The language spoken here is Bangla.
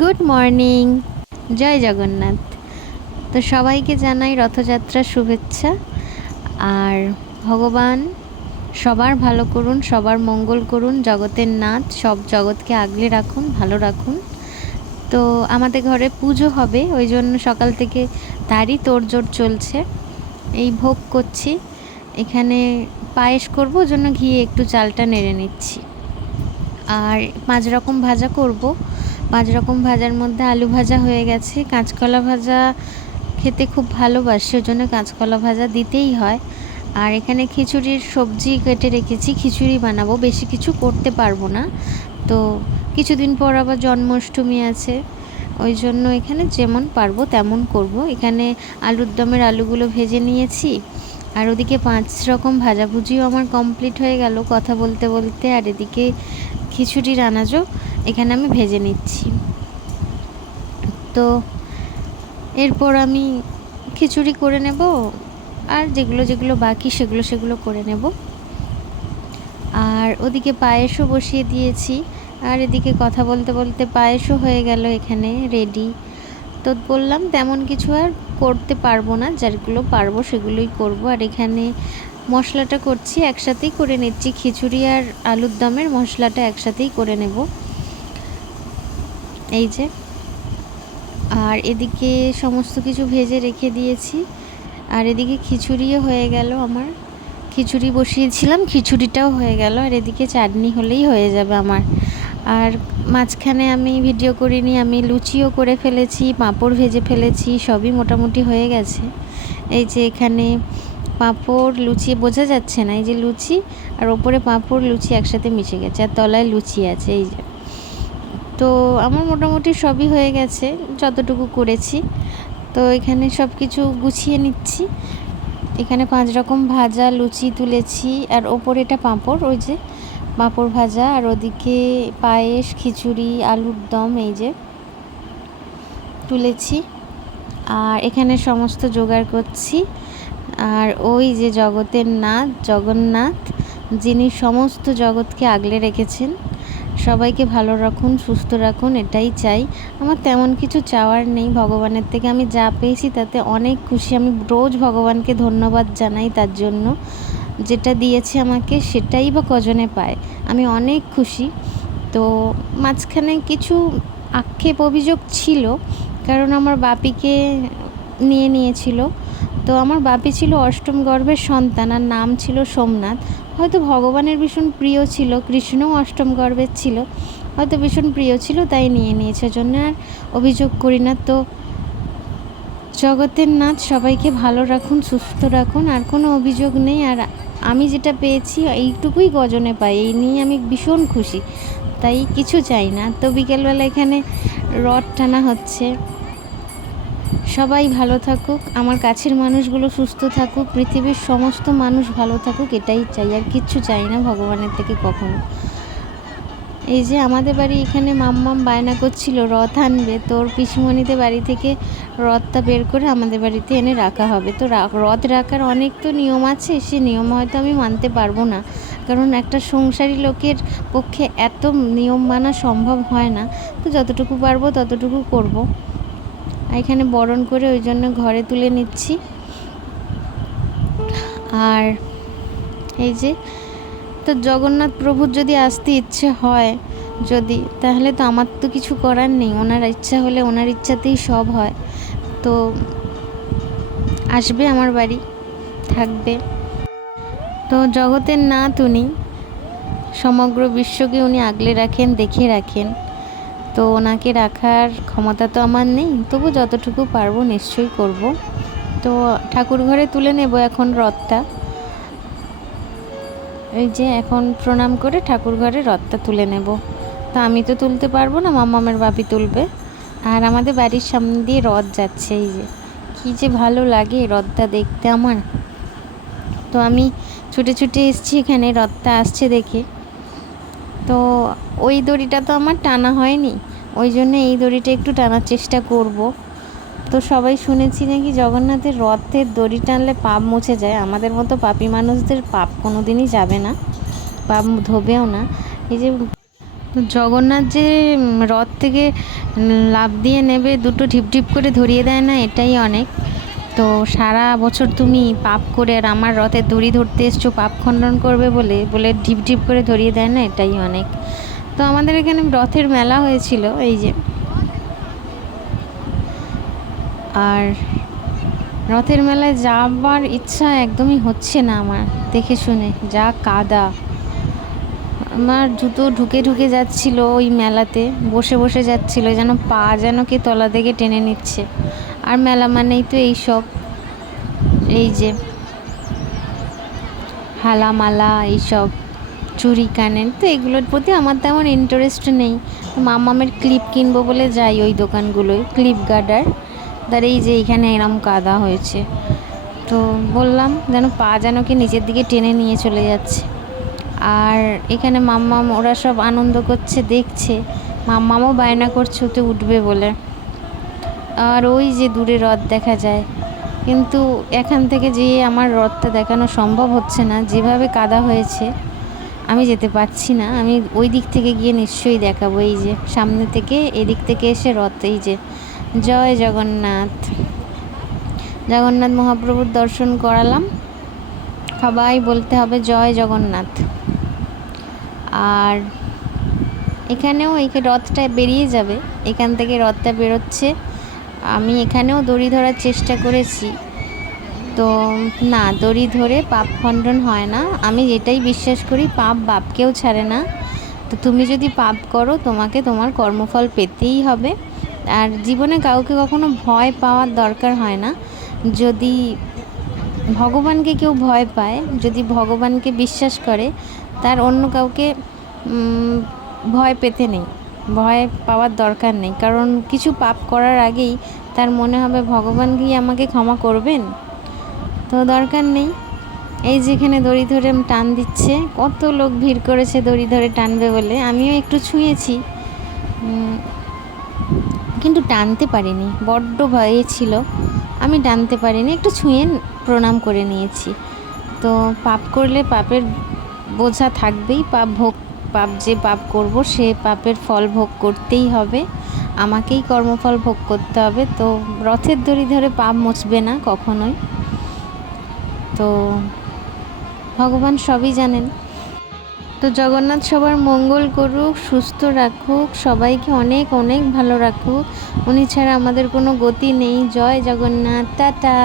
গুড মর্নিং, জয় জগন্নাথ। তো সবাইকে জানাই রথযাত্রার শুভেচ্ছা। আর ভগবান সবার ভালো করুন, সবার মঙ্গল করুন, জগতের নাথ সব জগৎকে আগলে রাখুন, ভালো রাখুন। তো আমাদের ঘরে পুজো হবে, ওই জন্য সকাল থেকে তারই তোড়জোড় চলছে। এই ভোগ করছি, এখানে পায়েস করবো, ওই জন্য ঘিয়ে একটু চালটা নেড়ে নিচ্ছি। আর 5 রকম ভাজা করব। 5 রকম ভাজার মধ্যে আলু ভাজা হয়ে গেছে, কাঁচকলা ভাজা খেতে খুব ভালোবাসি, ওই জন্য কাঁচকলা ভাজা দিতেই হয়। আর এখানে খিচুড়ির সবজি কেটে রেখেছি, খিচুড়ি বানাবো, বেশি কিছু করতে পারবো না। তো কিছুদিন পর আবার জন্মাষ্টমী আছে, ওই জন্য এখানে যেমন পারবো তেমন করব। এখানে আলুর দমের আলুগুলো ভেজে নিয়েছি, আর ওদিকে 5 রকম ভাজাভুজিও আমার কমপ্লিট হয়ে গেল কথা বলতে বলতে। আর এদিকে খিচুড়ির আনাজও এখানে আমি ভেজে নিচ্ছি। তো এরপর আমি খিচুড়ি করে নেব, আর যেগুলো যেগুলো বাকি সেগুলো করে নেব। আর ওদিকে পায়েসও বসিয়ে দিয়েছি, আর এদিকে কথা বলতে বলতে পায়েসও হয়ে গেল এখানে রেডি। তো বললাম তেমন কিছু আর করতে পারবো না, যেগুলো পারবো সেগুলোই করব। আর এখানে মশলাটা করছি, একসাথেই করে নিচ্ছি, খিচুড়ি আর আলুর দমের মশলাটা একসাথেই করে নেব, এই যে। আর এদিকে সমস্ত কিছু ভেজে রেখে দিয়েছি, আর এদিকে খিচুড়িও হয়ে গেল আমার। খিচুড়ি বসিয়েছিলাম, খিচুড়িটাও হয়ে গেল, আর এদিকে চাটনি হলেই হয়ে যাবে আমার। আর মাঝখানে আমি ভিডিও করিনি, আমি লুচিও করে ফেলেছি, পাঁপড় ভেজে ফেলেছি, সবই মোটামুটি হয়ে গেছে। এই যে এখানে পাঁপড় লুচি বোঝা যাচ্ছে না, এই যে লুচি আর ওপরে পাঁপড় লুচি একসাথে মিশে গেছে, আর তলায় লুচি আছে, এই যে। তো আমার মোটামুটি সবই হয়ে গেছে যতটুকু করেছি। তো এখানে সব কিছু গুছিয়ে নিচ্ছি। এখানে 5 রকম ভাজা লুচি তুলেছি, আর ওপরে এটা পাঁপড়, ওই যে পাঁপড় ভাজা, আর ওদিকে পায়েস, খিচুড়ি, আলুর দম এই যে তুলেছি। আর এখানে সমস্ত জোগাড় করছি। আর ওই যে জগতের নাথ জগন্নাথ, যিনি সমস্ত জগৎকে আগলে রেখেছেন, সবাইকে ভালো রাখুন, সুস্থ রাখুন, এটাই চাই। আমার তেমন কিছু চাওয়ার নেই ভগবানের থেকে, আমি যা পেয়েছি তাতে অনেক খুশি। আমি রোজ ভগবানকে ধন্যবাদ জানাই তার জন্য, যেটা দিয়েছে আমাকে সেটাই বা কজনে পায়, আমি অনেক খুশি। তো মাঝখানে কিছু আক্ষেপ অভিযোগ ছিল, কারণ আমার বাপিকে নিয়ে নিয়েছিল। তো আমার বাপি ছিল অষ্টম গর্ভের সন্তান, আর নাম ছিল সোমনাথ। হয়তো ভগবানের ভীষণ প্রিয় ছিল, কৃষ্ণও অষ্টম গর্ভের ছিল, হয়তো ভীষণ প্রিয় ছিল তাই নিয়ে নিয়েছে, জন্য আর অভিযোগ করি না। তো জগতের নাথ সবাইকে ভালো রাখুন, সুস্থ রাখুন, আর কোনো অভিযোগ নেই। আর আমি যেটা পেয়েছি এইটুকুই গজনে পাই, এই নিয়ে আমি ভীষণ খুশি, তাই কিছু চাই না। তো বিকেলবেলা এখানে রথ টানা হচ্ছে। সবাই ভালো থাকুক, আমার কাছের মানুষগুলো সুস্থ থাকুক, পৃথিবীর সমস্ত মানুষ ভালো থাকুক, এটাই চাই, আর কিচ্ছু চাই না ভগবানের থেকে কখনো। এই যে আমাদের বাড়ি এখানে মাম্মাম বায়না করছিল রথ আনবে, তোর পিসিমণিদের বাড়ি থেকে রথটা বের করে আমাদের বাড়িতে এনে রাখা হবে। তো রথ রাখার অনেক তো নিয়ম আছে, সে নিয়ম হয়তো আমি মানতে পারবো না, কারণ একটা সংসারী লোকের পক্ষে এত নিয়ম মানা সম্ভব হয় না। তো যতটুকু পারবো ততটুকু করব। এখানে বরণ করে ওই জন্য ঘরে তুলে নিচ্ছি। আর এই যে, তো জগন্নাথ প্রভুর যদি আসতে ইচ্ছে হয়, যদি, তাহলে তো আমার তো কিছু করার নেই, ওনার ইচ্ছা হলে ওনার ইচ্ছাতেই সব হয়। তো আসবে আমার বাড়ি, থাকবে। তো জগতের নাথ উনি, সমগ্র বিশ্বকে উনি আগলে রাখেন, দেখে রাখেন। তো ওনাকে রাখার ক্ষমতা তো আমার নেই, তবু যতটুকু পারবো নিশ্চয়ই করব। তো ঠাকুর ঘরে তুলে নেব এখন রথটা। এই যে এখন প্রণাম করে ঠাকুর ঘরে রথটা তুলে নেব। তা আমি তো তুলতে পারবো না, মাম্মামের বাপি তুলবে। আর আমাদের বাড়ির সামনে দিয়ে রথ যাচ্ছে, এই যে কী যে ভালো লাগে রথটা দেখতে আমার। তো আমি ছুটে ছুটে এসেছি এখানে রথটা আসছে দেখে। তো ওই দড়িটা তো আমার টানা হয়নি, ওই জন্য এই দড়িটা একটু টানার চেষ্টা করব। তো সবাই শুনেছি নাকি জগন্নাথের রথের দড়ি টানলে পাপ মুছে যায়, আমাদের মতো পাপী মানুষদের পাপ কোনো দিনই যাবে না, পাপ ধোবেও না। এই যে তো জগন্নাথ যে রথ থেকে লাফ দিয়ে নেবে, দুটো ঢিপ ঢিপ করে ধরিয়ে দেয় না, এটাই অনেক। তো সারা বছর তুমি পাপ করে আর আমার রথের দড়ি ধরতে এসছো পাপ খণ্ডন করবে বলে বলে ঢিপ ঢিপ করে ধরিয়ে দেয় না, এটাই অনেক। তো আমাদের এখানে রথের মেলা হয়েছিল, এই যে। আর রথের মেলায় যাবার ইচ্ছা একদমই হচ্ছে না আমার, দেখে শুনে যা কাদা। আমার জুতো ঢুকে ঢুকে যাচ্ছিল ওই মেলাতে, বসে বসে যাচ্ছিল, যেন পা যেন কে তলা থেকে টেনে নিচ্ছে। আর মেলা মানেই তো এইসব, এই যে হালামালা, এইসব চুড়ি কানের, তো এগুলোর প্রতি আমার তেমন ইন্টারেস্ট নেই। মামামের ক্লিপ কিনবো বলে যাই ওই দোকানগুলোয়, ক্লিপ গার্ডার। তার এই যে এইখানে এরম কাদা হয়েছে, তো বললাম যেন পা যেন কি নিচের দিকে টেনে নিয়ে চলে যাচ্ছে। আর এখানে মাম্মাম ওরা সব আনন্দ করছে, দেখছে। মাম্মামও বায়না করছে ওতে উঠবে বলে। আর ওই যে দূরে রথ দেখা যায়, কিন্তু এখান থেকে যেয়ে আমার রথটা দেখানো সম্ভব হচ্ছে না, যেভাবে কাদা হয়েছে আমি যেতে পারছি না। আমি ওই দিক থেকে গিয়ে নিশ্চয়ই দেখাবো। এই যে সামনে থেকে এদিক থেকে এসে রথ, এই যে জয় জগন্নাথ, জগন্নাথ মহাপ্রভুর দর্শন করালাম। সবাই বলতে হবে জয় জগন্নাথ। আর এখানেও এই রথটা বেরিয়ে যাবে, এখান থেকে রথটা বেরোচ্ছে। আমি এখানেও দড়ি ধরার চেষ্টা করেছি, তো না, দড়ি ধরে পাপ খণ্ডন হয় না। আমি যেটাই বিশ্বাস করি, পাপ বাপকেও ছাড়ে না। তো তুমি যদি পাপ করো, তোমাকে তোমার কর্মফল পেতেই হবে। আর জীবনে কাউকে কখনো ভয় পাওয়ার দরকার হয় না। যদি ভগবানকে কেউ ভয় পায়, যদি ভগবানকে বিশ্বাস করে, তার অন্য কাউকে ভয় পেতে নেই, ভয় পাওয়ার দরকার নেই। কারণ কিছু পাপ করার আগেই তার মনে হবে ভগবান কি আমাকে ক্ষমা করবেন, তো দরকার নেই। এই যেখানে দড়ি ধরে টান দিচ্ছে, কত লোক ভিড় করেছে দড়ি ধরে টানবে বলে। আমিও একটু ছুঁয়েছি, কিন্তু টানতে পারিনি, বড্ড ভয়ে ছিল, আমি টানতে পারিনি। একটু ছুঁয়ে প্রণাম করে নিয়েছি। তো পাপ করলে পাপের বোঝা থাকবেই, পাপ যে পাপ করব সে পাপের ফল ভোগ করতেই হবে, আমাকেই কর্মফল ভোগ করতে হবে। তো রথের দড়ি ধরে পাপ মুছবে না কখনোই। তো ভগবান সবই জানেন। তো জগন্নাথ সবার মঙ্গল করুক, সুস্থ রাখুক, সবাইকে অনেক অনেক ভালো রাখুক। উনি ছাড়া আমাদের কোনো গতি নেই। জয় জগন্নাথ, টাটা।